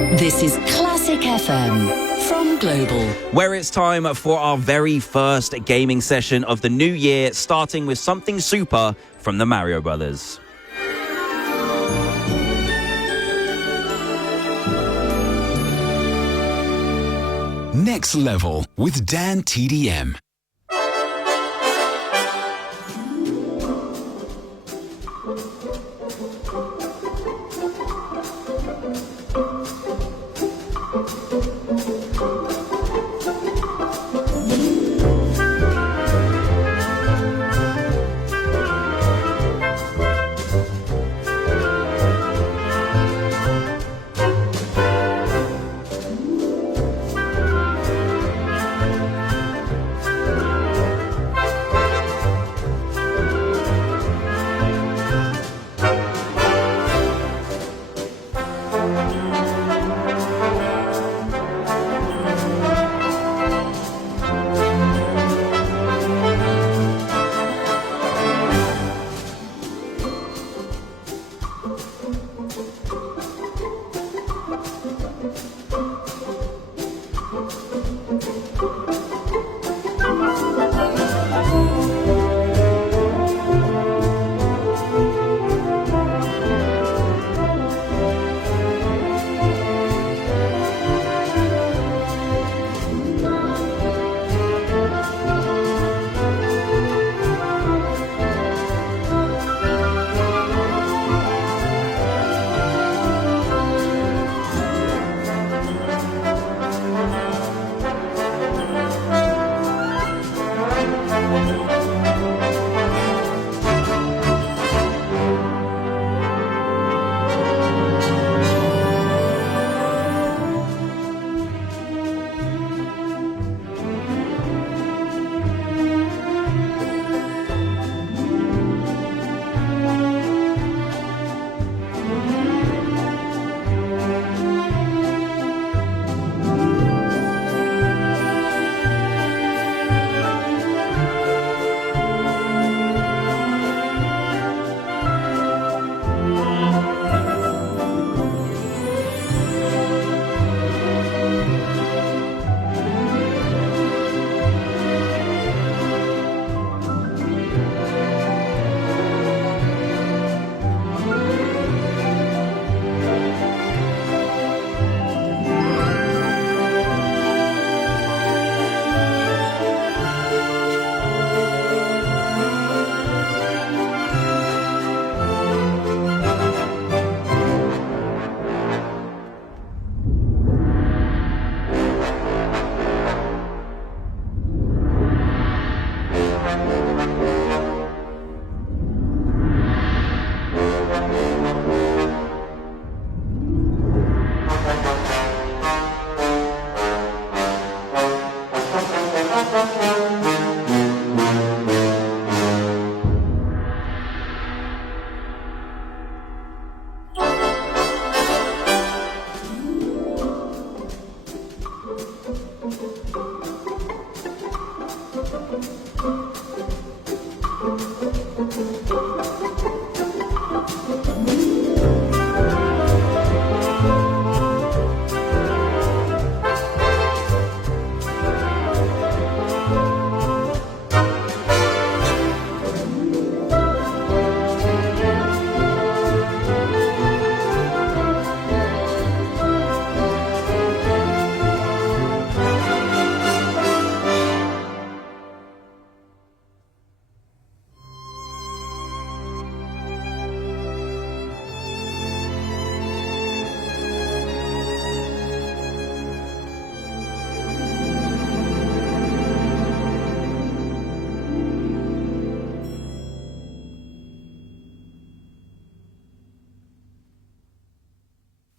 This is Classic FM from Global, where it's time for our very first gaming session of the new year, starting with something super from the Mario Brothers. Next Level with DanTDM.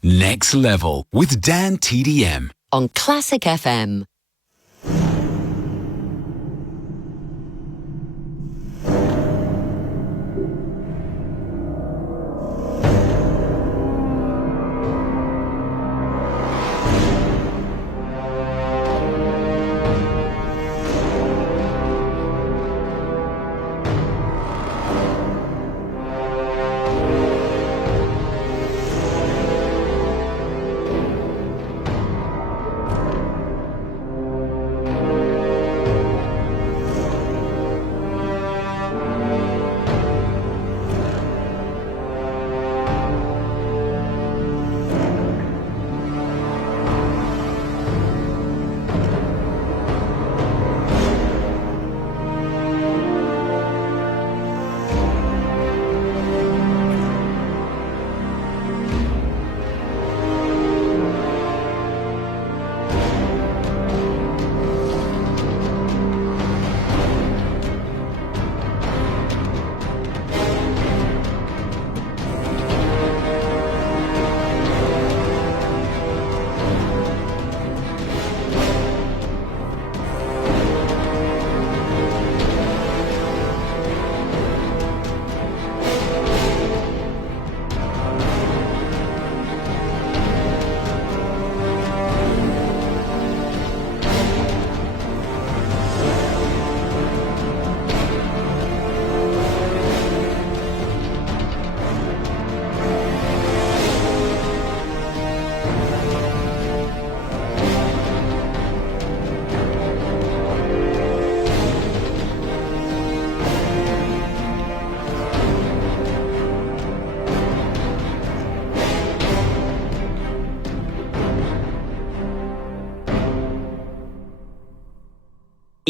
Next Level with DanTDM on Classic FM.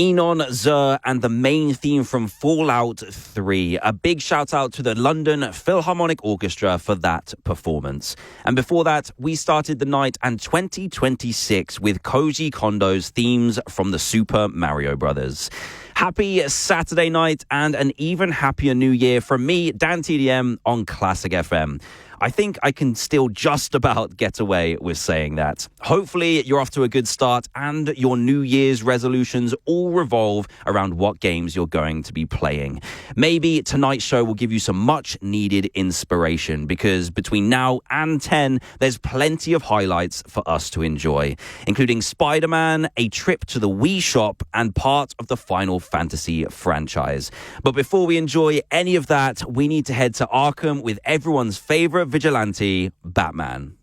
Enon, Zur, and the main theme from Fallout 3. A big shout out to the London Philharmonic Orchestra for that performance. And before that, we started the night and 2026 with Koji Kondo's themes from the Super Mario Brothers. Happy Saturday night and an even happier new year from me, DanTDM, on Classic FM. I think I can still just about get away with saying that. Hopefully, you're off to a good start and your New Year's resolutions all revolve around what games you're going to be playing. Maybe tonight's show will give you some much needed inspiration because between now and 10, there's plenty of highlights for us to enjoy, including Spider-Man, a trip to the Wii Shop, and part of the Final Fantasy franchise. But before we enjoy any of that, we need to head to Arkham with everyone's favorite vigilante, Batman.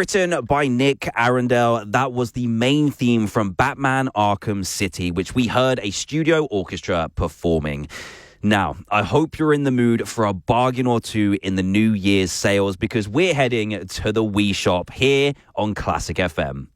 Written by Nick Arundel, that was the main theme from Batman Arkham City, which we heard a studio orchestra performing. Now, I hope you're in the mood for a bargain or two in the New Year's sales because we're heading to the Wii Shop here on Classic FM.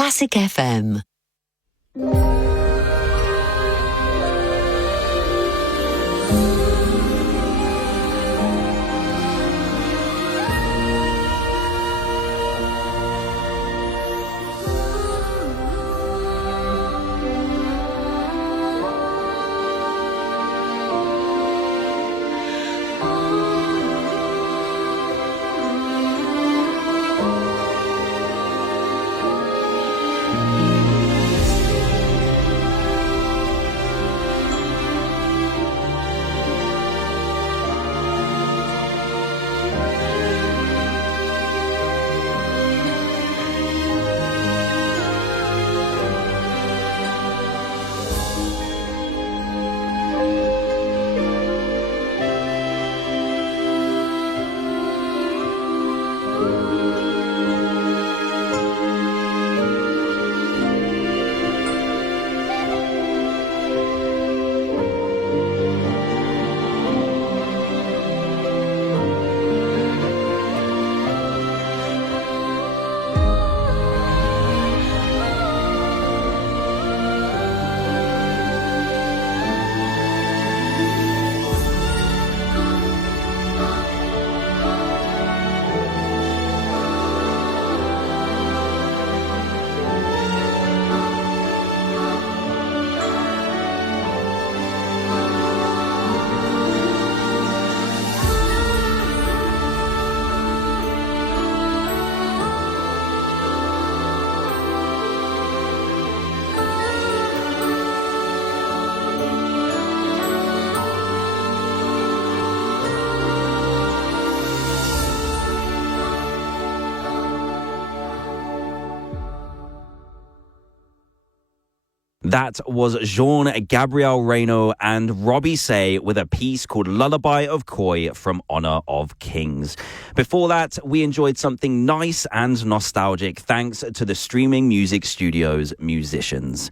Classic FM. That was Jean-Gabriel Reynaud and Robbie Say with a piece called Lullaby of Koi from Honor of Kings. Before that, we enjoyed something nice and nostalgic thanks to the Streaming Music Studios musicians.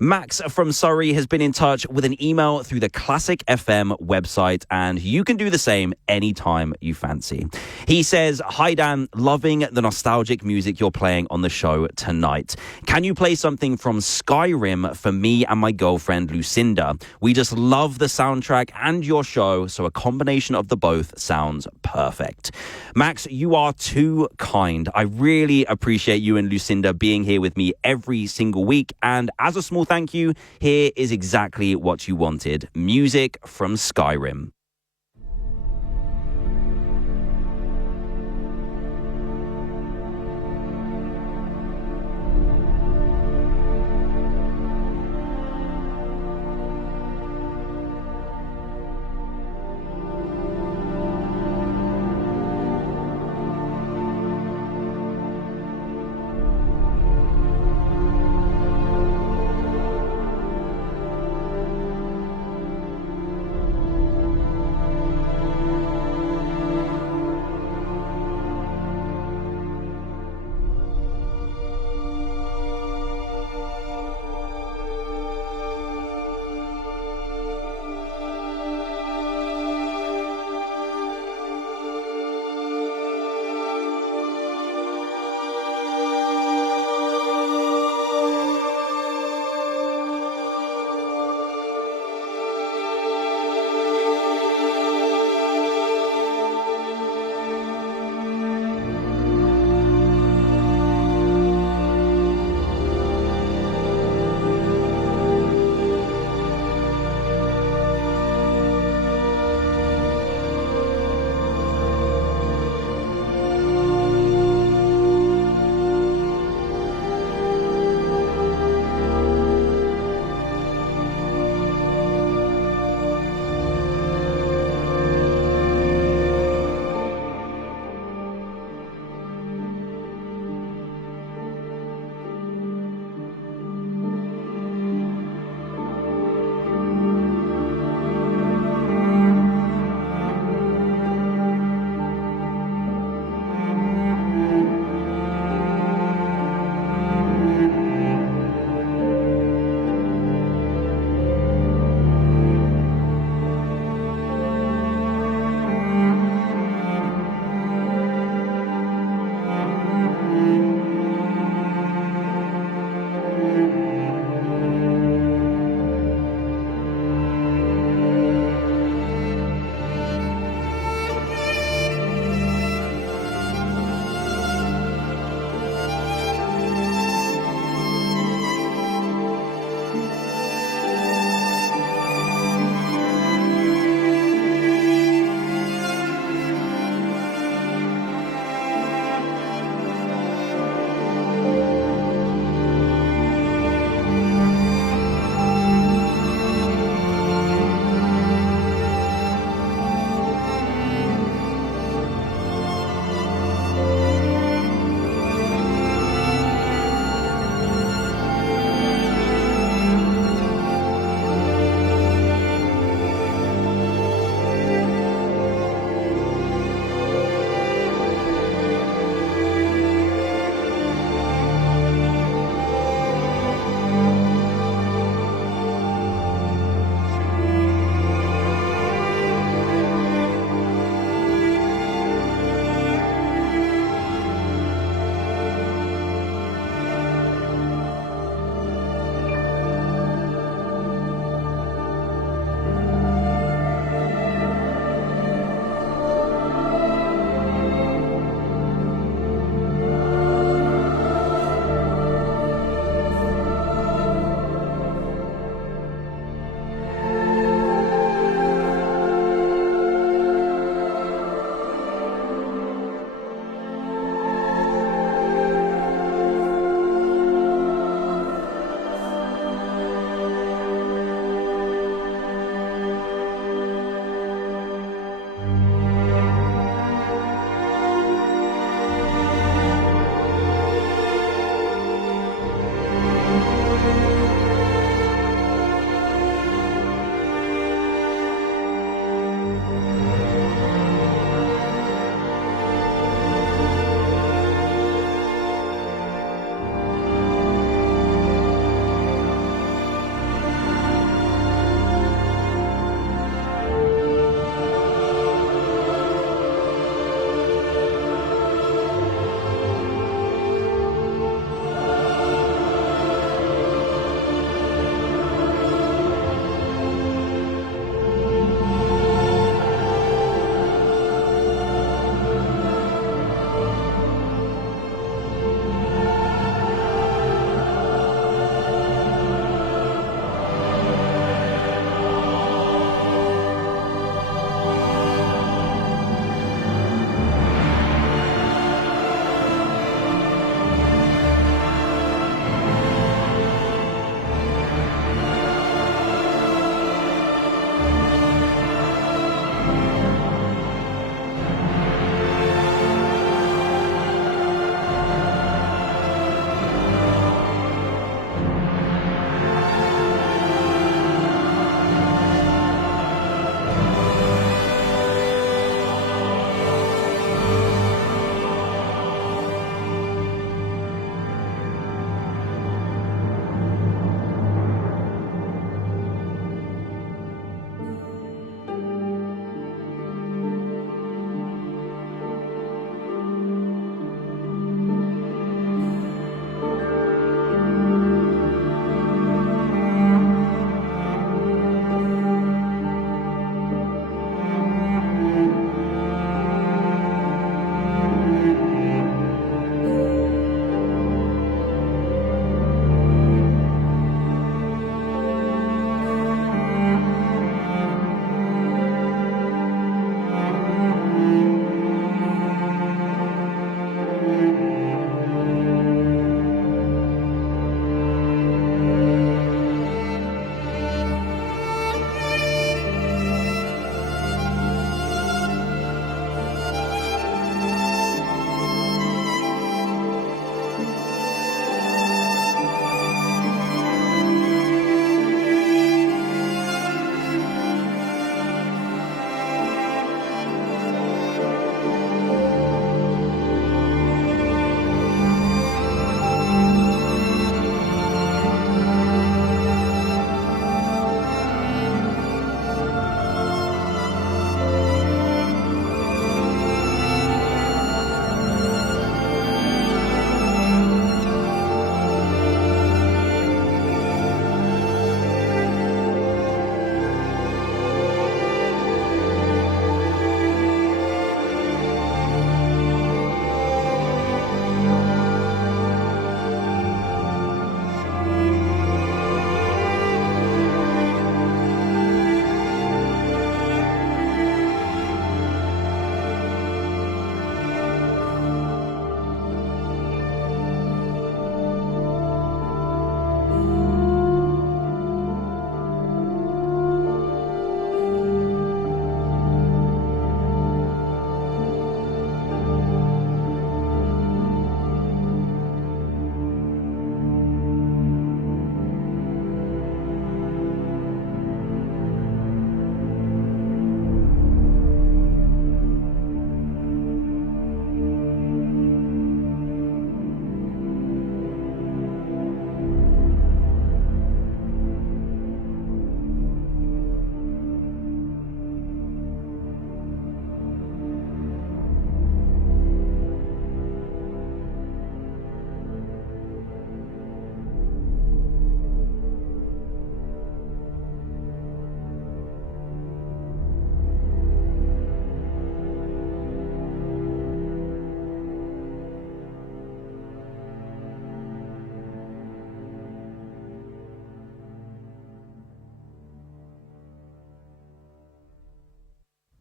Max from Surrey has been in touch with an email through the Classic FM website, and you can do the same anytime you fancy. He says, "Hi Dan, loving the nostalgic music you're playing on the show tonight. Can you play something from Skyrim for me and my girlfriend Lucinda? We just love the soundtrack and your show, so a combination of the both sounds perfect." Max, you are too kind. I really appreciate you and Lucinda being here with me every single week, and as a small thank you, here is exactly what you wanted. Music from Skyrim.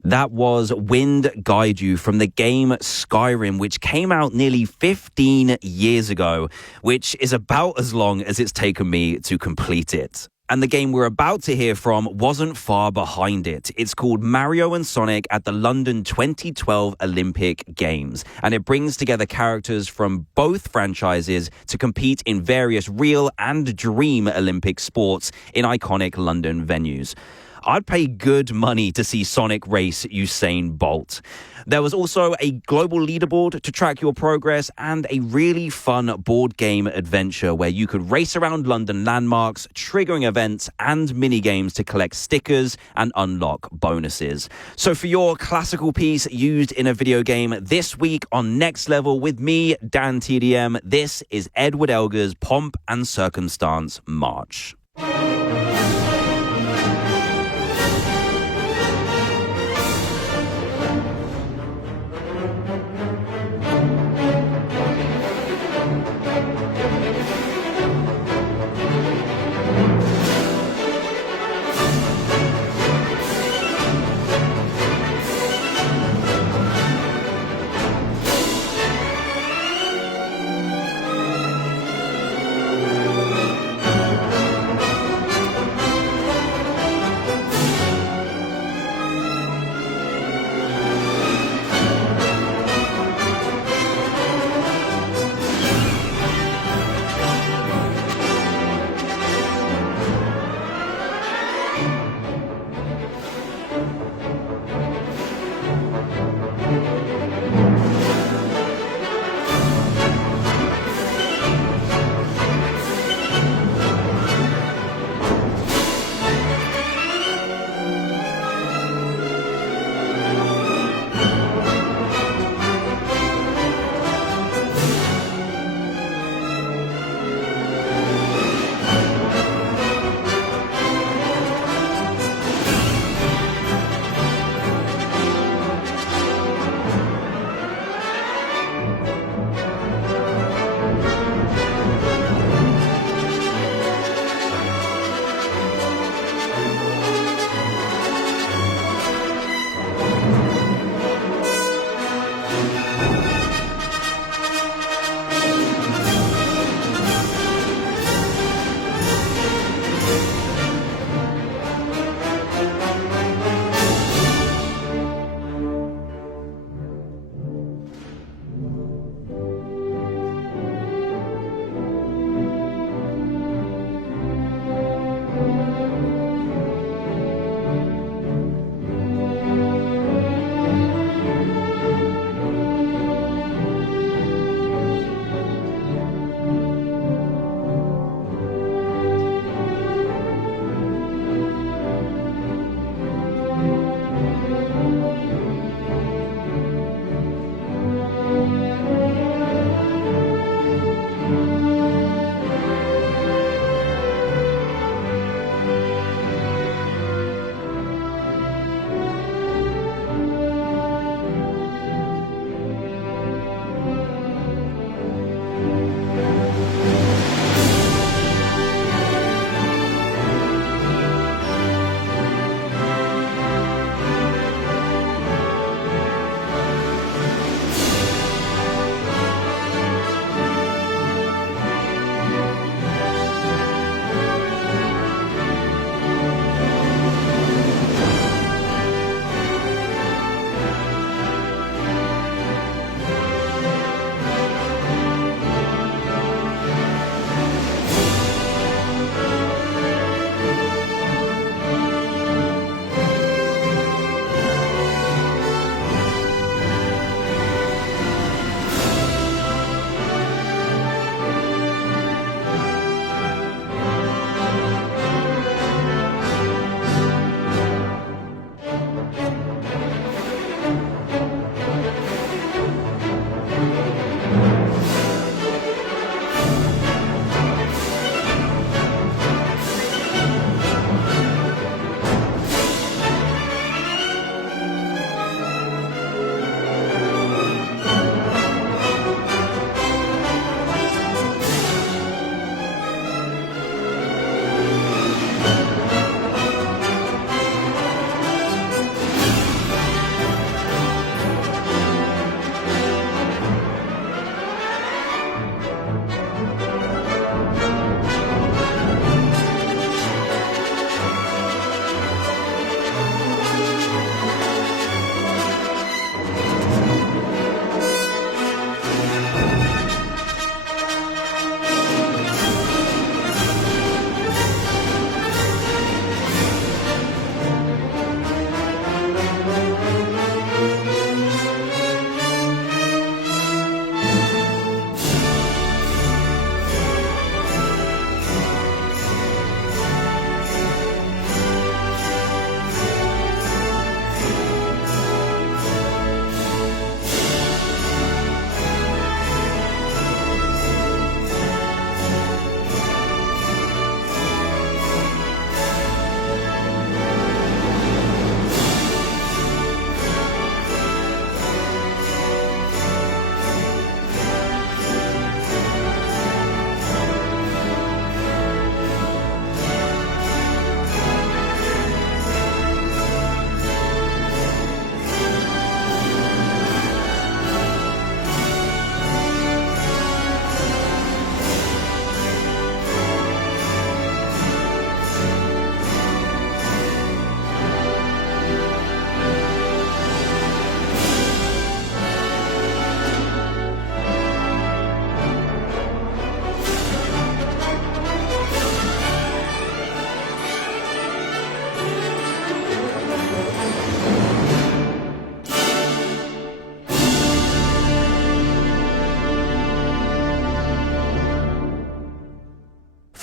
That was Wind Guide You from the game Skyrim, which came out nearly 15 years ago, which is about as long as it's taken me to complete it. And the game we're about to hear from wasn't far behind it. It's called Mario and Sonic at the London 2012 Olympic Games. And it brings together characters from both franchises to compete in various real and dream Olympic sports in iconic London venues. I'd pay good money to see Sonic race Usain Bolt. There was also a global leaderboard to track your progress and a really fun board game adventure where you could race around London landmarks, triggering events and mini games to collect stickers and unlock bonuses. So for your classical piece used in a video game this week on Next Level with me, DanTDM, this is Edward Elgar's Pomp and Circumstance March.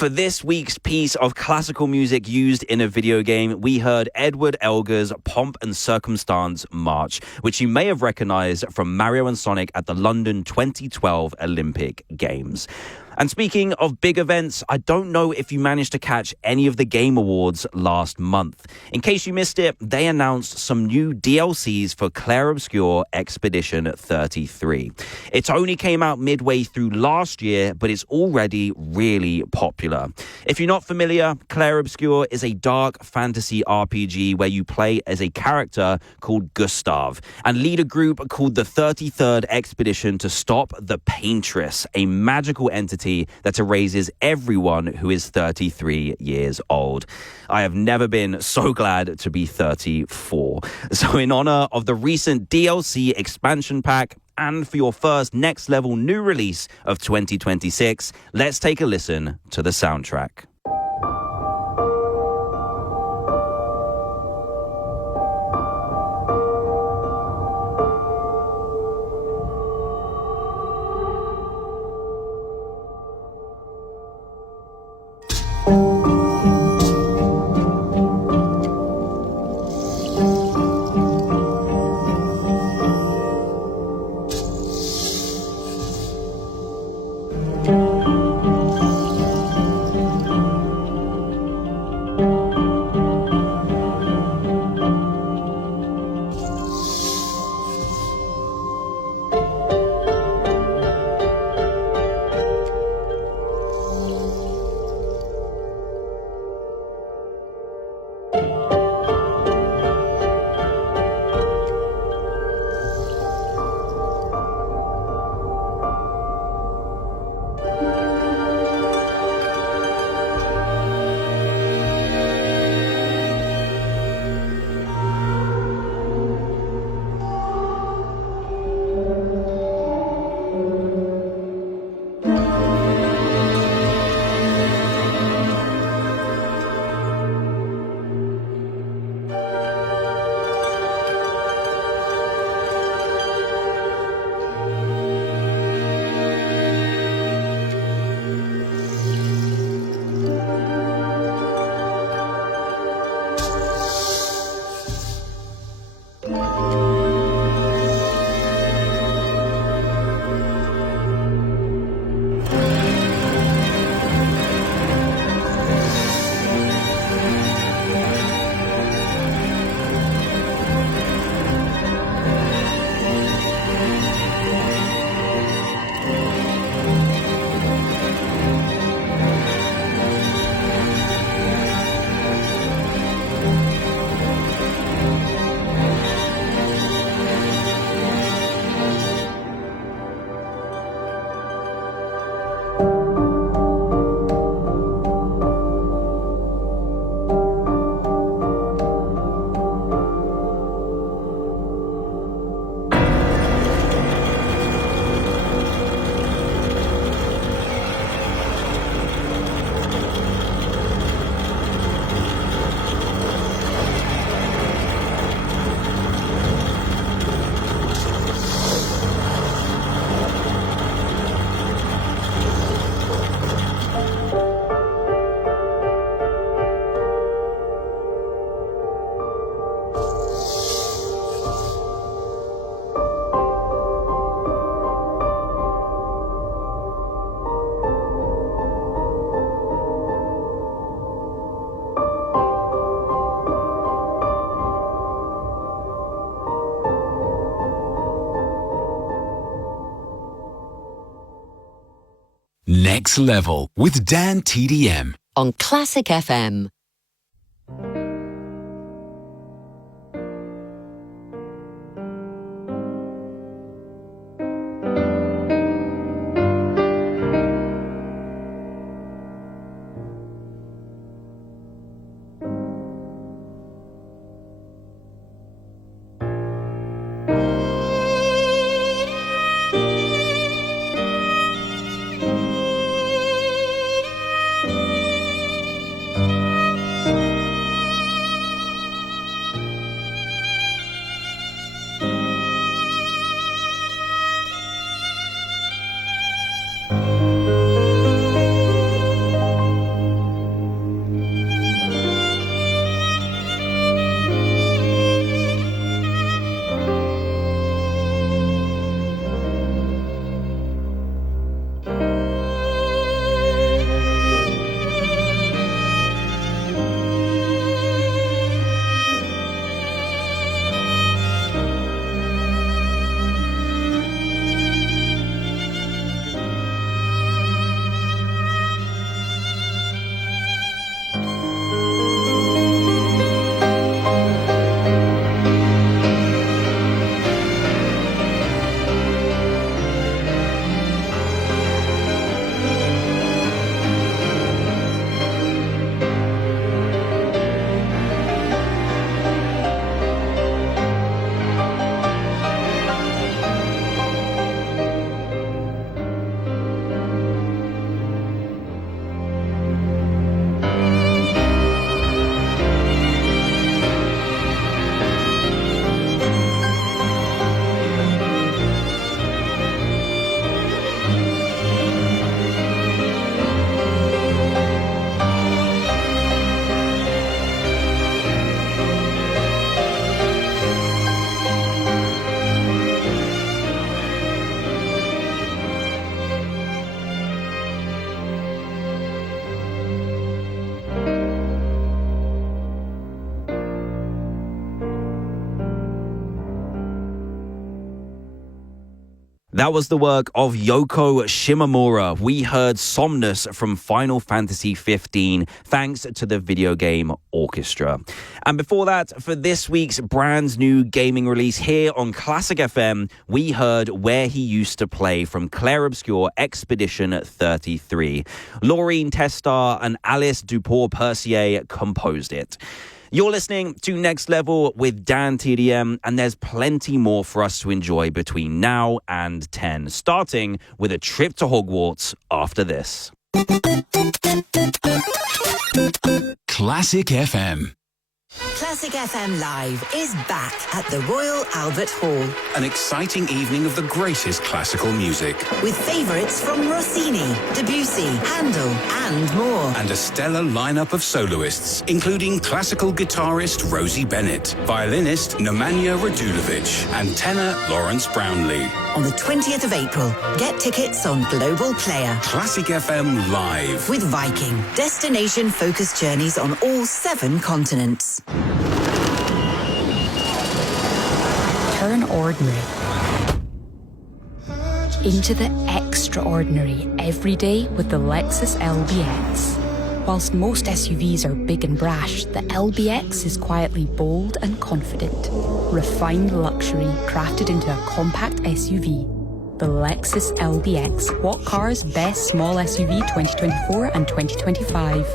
For this week's piece of classical music used in a video game, we heard Edward Elgar's Pomp and Circumstance March, which you may have recognized from Mario and Sonic at the London 2012 Olympic Games. And speaking of big events, I don't know if you managed to catch any of the Game Awards last month. In case you missed it, they announced some new DLCs for Clair Obscur Expedition 33. It only came out midway through last year, but it's already really popular. If you're not familiar, Clair Obscur is a dark fantasy RPG where you play as a character called Gustav and lead a group called the 33rd Expedition to stop the Paintress, a magical entity that erases everyone who is 33 years old. I have never been so glad to be 34. So in honor of the recent DLC expansion pack, and for your first next level new release of 2026, let's take a listen to the soundtrack. Next Level with DanTDM on Classic FM. That was the work of Yoko Shimomura. We heard Somnus from Final Fantasy XV, thanks to the video game Orchestra. And before that, for this week's brand new gaming release here on Classic FM, we heard Where He Used to Play from Claire Obscure Expedition 33. Laureen Testar and Alice Dupont-Percier composed it. You're listening to Next Level with DanTDM, and there's plenty more for us to enjoy between now and 10, starting with a trip to Hogwarts after this. Classic FM. Classic FM Live is back at the Royal Albert Hall An exciting evening of the greatest classical music. with favourites from Rossini, Debussy, Handel and more. And a stellar lineup of soloists, including classical guitarist Rosie Bennett, violinist Nemanja Radulovic, and tenor Lawrence Brownlee. On the 20th of April, get tickets on Global Player. Classic FM Live. With Viking, destination-focused journeys on all 7 continents. Turn ordinary into the extraordinary every day with the Lexus LBX. Whilst most SUVs are big and brash, the LBX is quietly bold and confident. Refined luxury crafted into a compact SUV. The Lexus LBX. What car's best small SUV 2024 and 2025?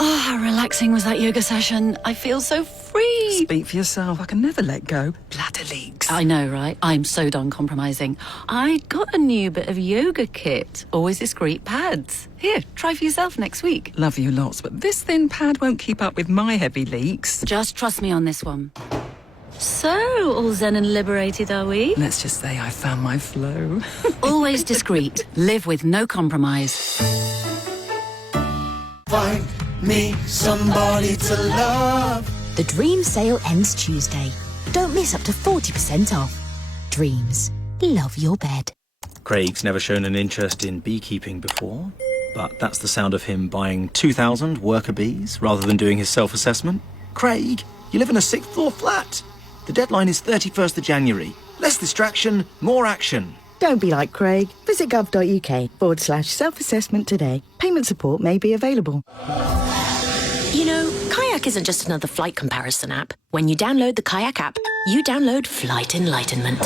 Oh, how relaxing was that yoga session. I feel so free. Speak for yourself. I can never let go. Bladder leaks. I know, right? I'm so done compromising. I got a new bit of yoga kit. Always discreet pads. Here, try for yourself next week. Love you lots, but this thin pad won't keep up with my heavy leaks. Just trust me on this one. So, all zen and liberated, are we? Let's just say I found my flow. Always discreet. Live with no compromise. Find me somebody to love. The Dream sale ends Tuesday. Don't miss up to 40% off. Dreams. Love your bed. Craig's never shown an interest in beekeeping before, but that's the sound of him buying 2,000 worker bees rather than doing his self-assessment. Craig, you live in a 6th floor flat. The deadline is 31st of January. Less distraction, more action. Don't be like Craig. Visit gov.uk/self-assessment today. Payment support may be available. You know, Kayak isn't just another flight comparison app. When you download the Kayak app, you download Flight Enlightenment.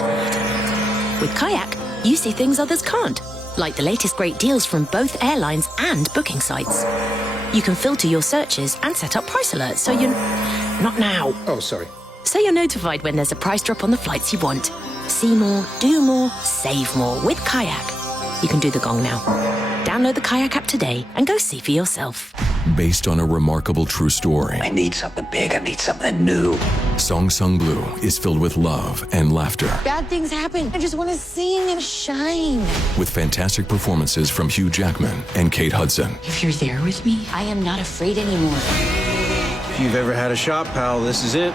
With Kayak, you see things others can't, like the latest great deals from both airlines and booking sites. You can filter your searches and set up price alerts so you... Not now. Oh, sorry. So you're notified when there's a price drop on the flights you want. See more, do more, save more with Kayak. You can do the gong now. Download the Kayak app today and go see for yourself. Based on a remarkable true story, I need something big. I need something new. Song Sung Blue is filled with love and laughter, Bad things happen. I just want to sing and shine. with fantastic performances from Hugh Jackman and Kate Hudson. If you're there with me, I am not afraid anymore. If you've ever had a shot, pal, this is it.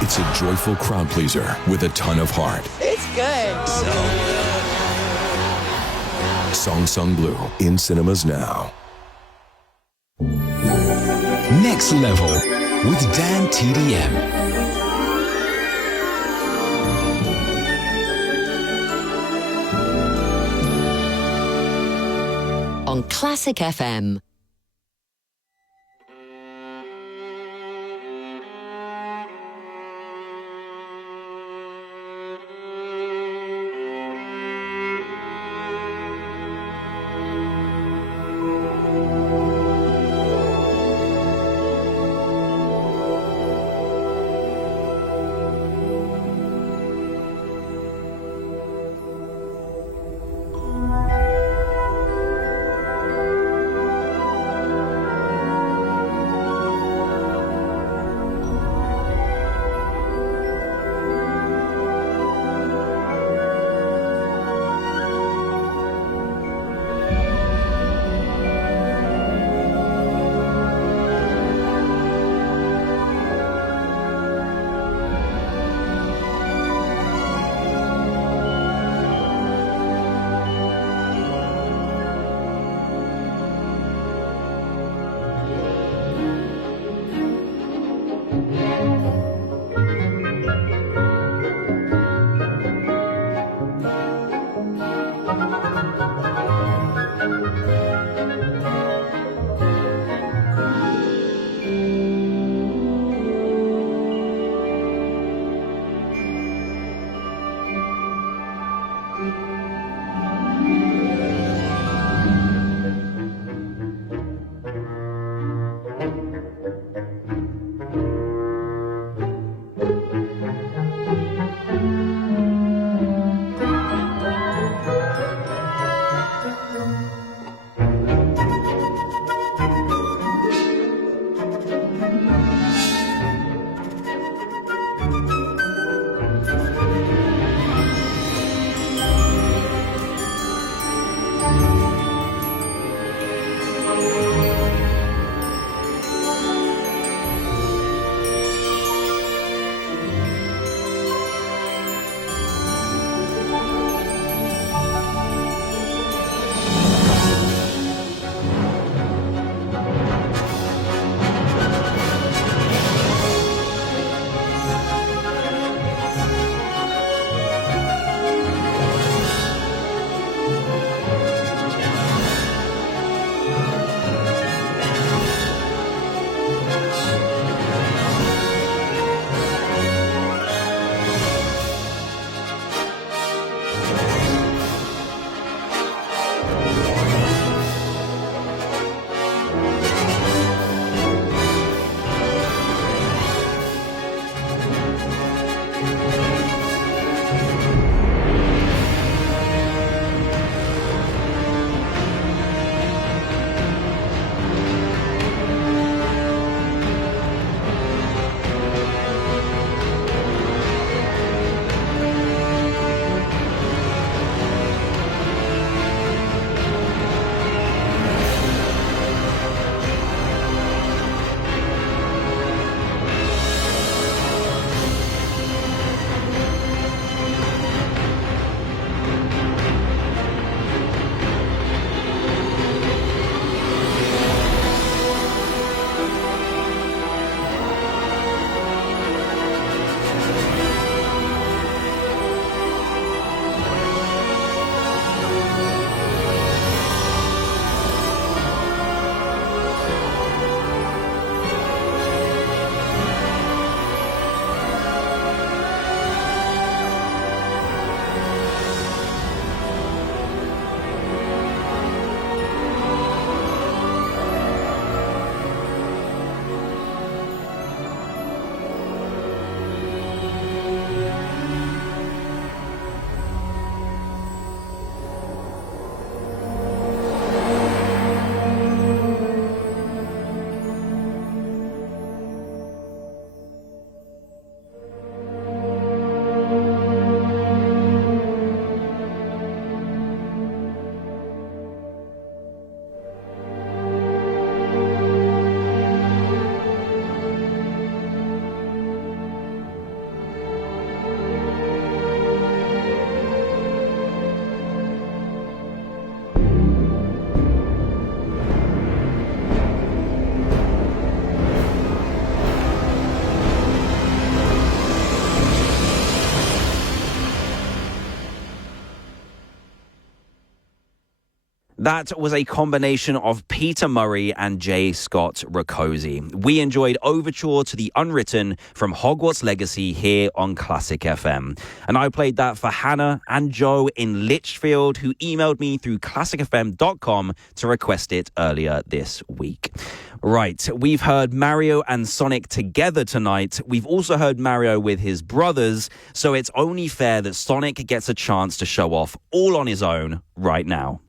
It's a joyful crowd pleaser with a ton of heart. It's good. Song Sung Blue in cinemas now. Next Level with DanTDM. On Classic FM. That was a combination of Peter Murray and J. Scott Rakosi. We enjoyed Overture to the Unwritten from Hogwarts Legacy here on Classic FM. And I played that for Hannah and Joe in Litchfield, who emailed me through classicfm.com to request it earlier this week. Right, we've heard Mario and Sonic together tonight. We've also heard Mario with his brothers, so it's only fair that Sonic gets a chance to show off all on his own right now.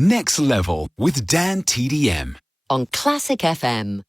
Next Level with DanTDM on Classic FM.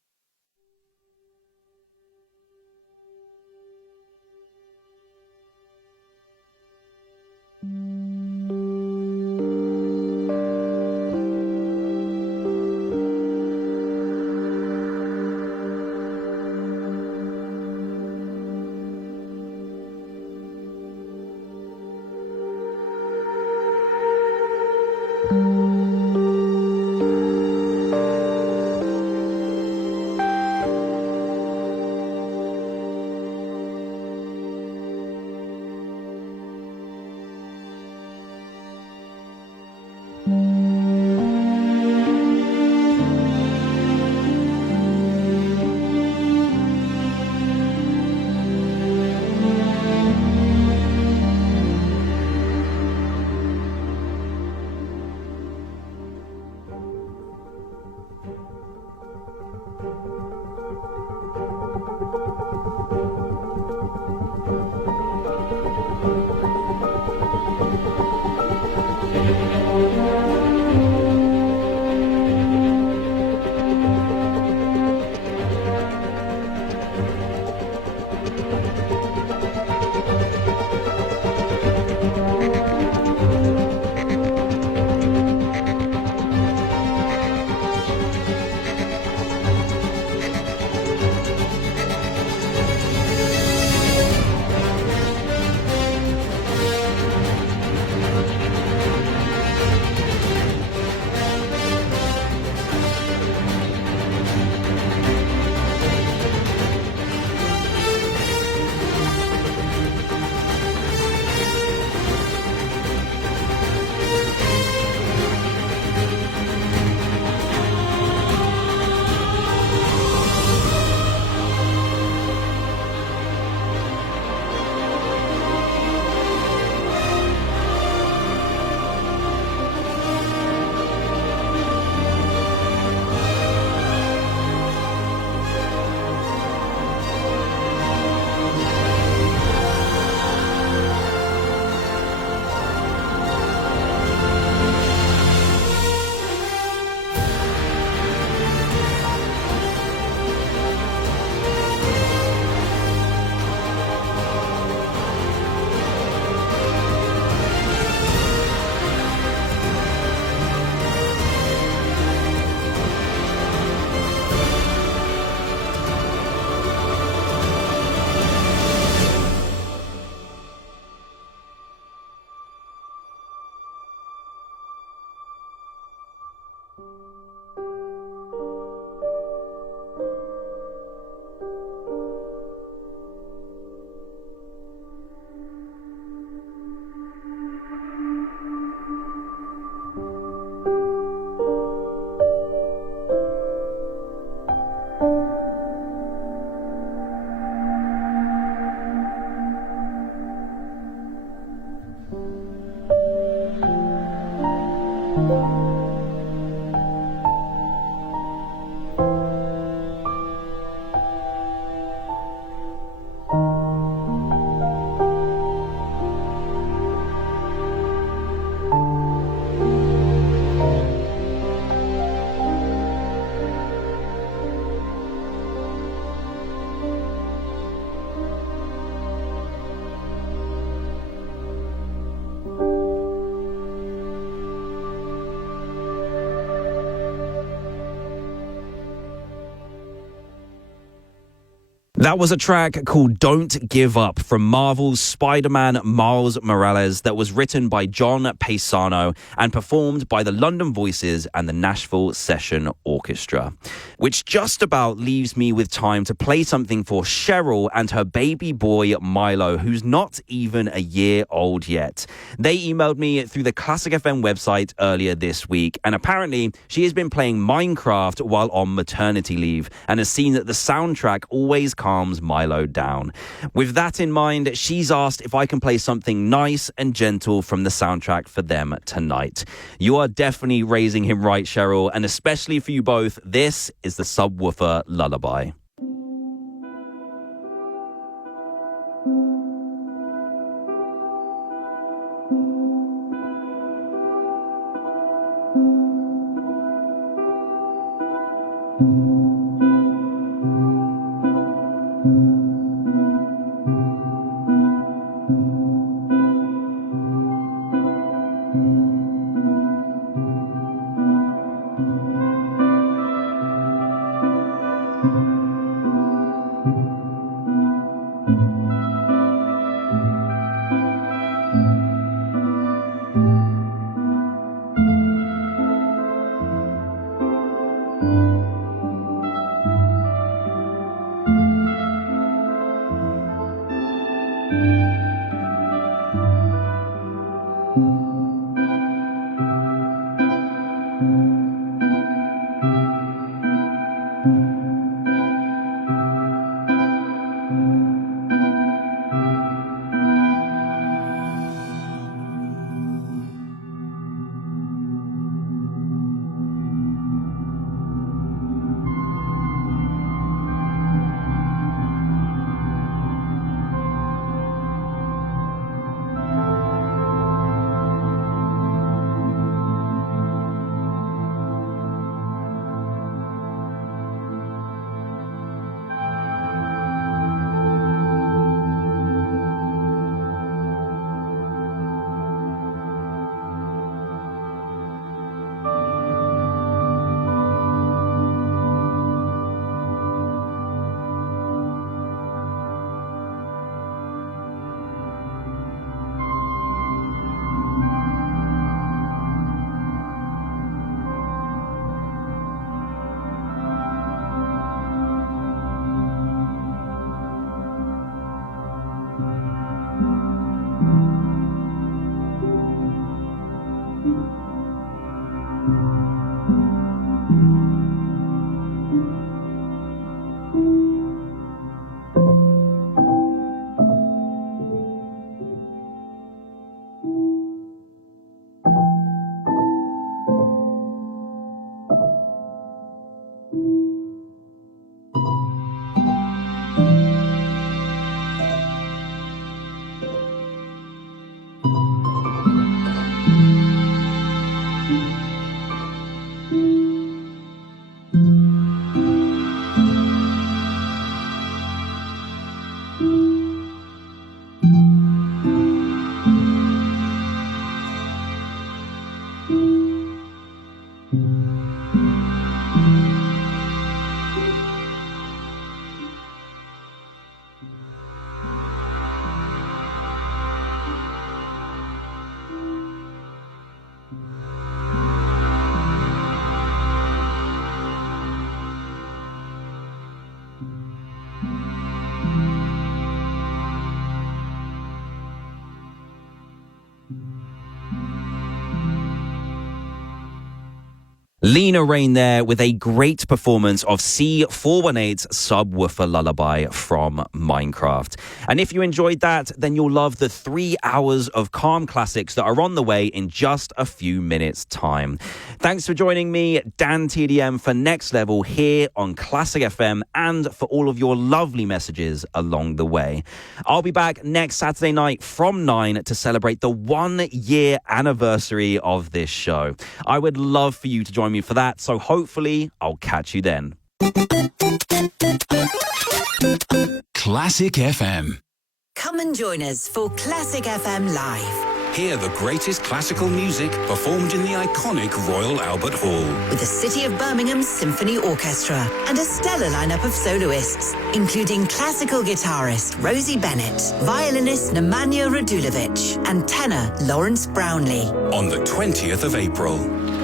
That was a track called Don't Give Up from Marvel's Spider-Man Miles Morales that was written by John Paisano and performed by the London Voices and the Nashville Session Orchestra. Which just about leaves me with time to play something for Cheryl and her baby boy Milo, who's not even a year old yet. They emailed me through the Classic FM website earlier this week, and apparently she has been playing Minecraft while on maternity leave and has seen that the soundtrack always calms Milo down. With that in mind, she's asked if I can play something nice and gentle from the soundtrack for them tonight. You are definitely raising him right, Cheryl, and especially for you both, this is the Subwoofer Lullaby. Lena Raine there with a great performance of C418's Subwoofer Lullaby from Minecraft. And if you enjoyed that, then you'll love the 3 hours of calm classics that are on the way in just a few minutes' time. Thanks for joining me, DanTDM, for Next Level here on Classic FM and for all of your lovely messages along the way. I'll be back next Saturday night from 9 to celebrate the 1 year anniversary of this show. I would love for you to join me for that, so hopefully I'll catch you then. Classic FM. Come and join us for Classic FM Live. Hear the greatest classical music performed in the iconic Royal Albert Hall. With the City of Birmingham Symphony Orchestra and a stellar lineup of soloists, including classical guitarist Rosie Bennett, violinist Nemanja Radulovic, and tenor Lawrence Brownlee. On the 20th of April.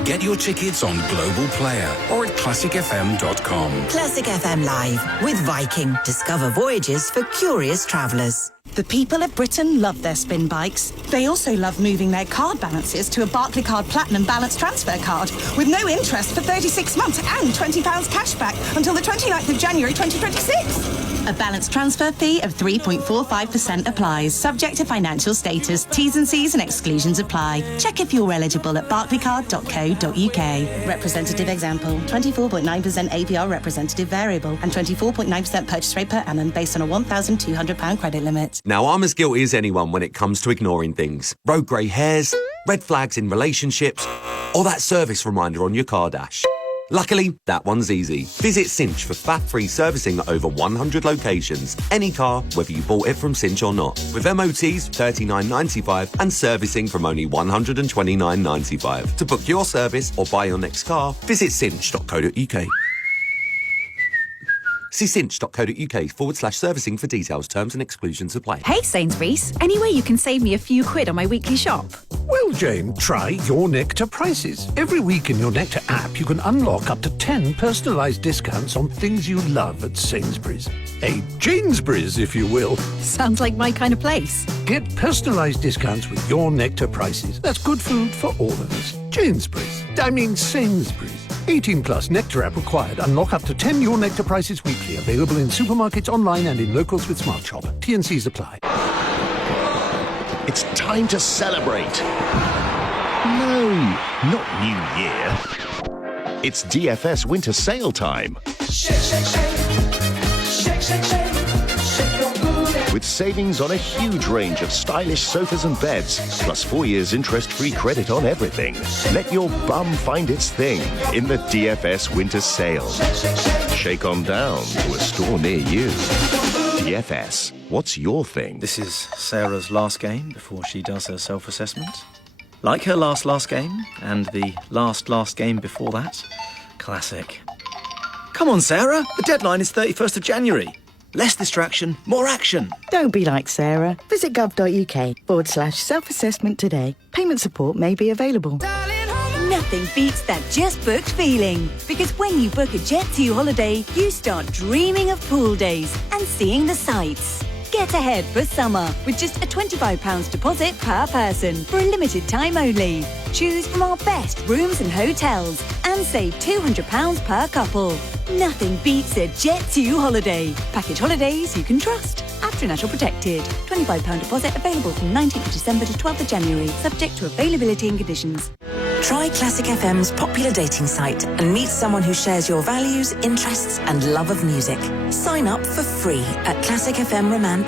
Get your tickets on Global Player or at classicfm.com. Classic FM Live with Viking. Discover voyages for curious travellers. The people of Britain love their spin bikes. They also love moving their card balances to a Barclaycard Platinum Balance Transfer card with no interest for 36 months and £20 cashback until the 29th of January 2026. A balance transfer fee of 3.45% applies, subject to financial status. T's and C's and exclusions apply. Check if you're eligible at barclaycard.co.uk. Representative example, 24.9% APR representative variable and 24.9% purchase rate per annum based on a £1,200 credit limit. Now, I'm as guilty as anyone when it comes to ignoring things. Road grey hairs, red flags in relationships, or that service reminder on your car dash. Luckily, that one's easy. Visit Cinch for faff-free servicing at over 100 locations. Any car, whether you bought it from Cinch or not. With MOTs $39.95 and servicing from only $129.95. To book your service or buy your next car, visit cinch.co.uk. See cinch.co.uk/servicing for details, terms and exclusions apply. Hey Sainsbury's, any way you can save me a few quid on my weekly shop? Well, Jane, try Your Nectar Prices. Every week in Your Nectar app, you can unlock up to 10 personalised discounts on things you love at Sainsbury's. A Janesbury's, if you will. Sounds like my kind of place. Get personalised discounts with Your Nectar Prices. That's good food for all of us. Sainsbury's. Sainsbury's. 18 plus Nectar app required. Unlock up to 10 Your Nectar Prices weekly. Available in supermarkets, online and in locals with Smart Shop. T&Cs apply. It's time to celebrate. No, not New Year. It's DFS winter sale time. Shake, shake, shake. Shake, shake, shake. Shake your booty. With savings on a huge range of stylish sofas and beds, plus 4 years interest-free credit on everything. Let your bum find its thing in the DFS winter sale. Shake on down to a store near you. DFS, what's your thing? This is Sarah's last game before she does her self-assessment. Like her last game, and the last game before that. Classic. Come on, Sarah. The deadline is 31st of January. Less distraction, more action. Don't be like Sarah. Visit gov.uk/self-assessment today. Payment support may be available. Nothing beats that just booked feeling. Because when you book a Jet2 holiday, you start dreaming of pool days and seeing the sights. Get ahead for summer with just a £25 deposit per person for a limited time only. Choose from our best rooms and hotels and save £200 per couple. Nothing beats a Jet2 holiday. Package holidays you can trust. After National Protected. £25 deposit available from 19th of December to 12th of January. Subject to availability and conditions. Try Classic FM's popular dating site and meet someone who shares your values, interests and love of music. Sign up for free at classicfmromance.com.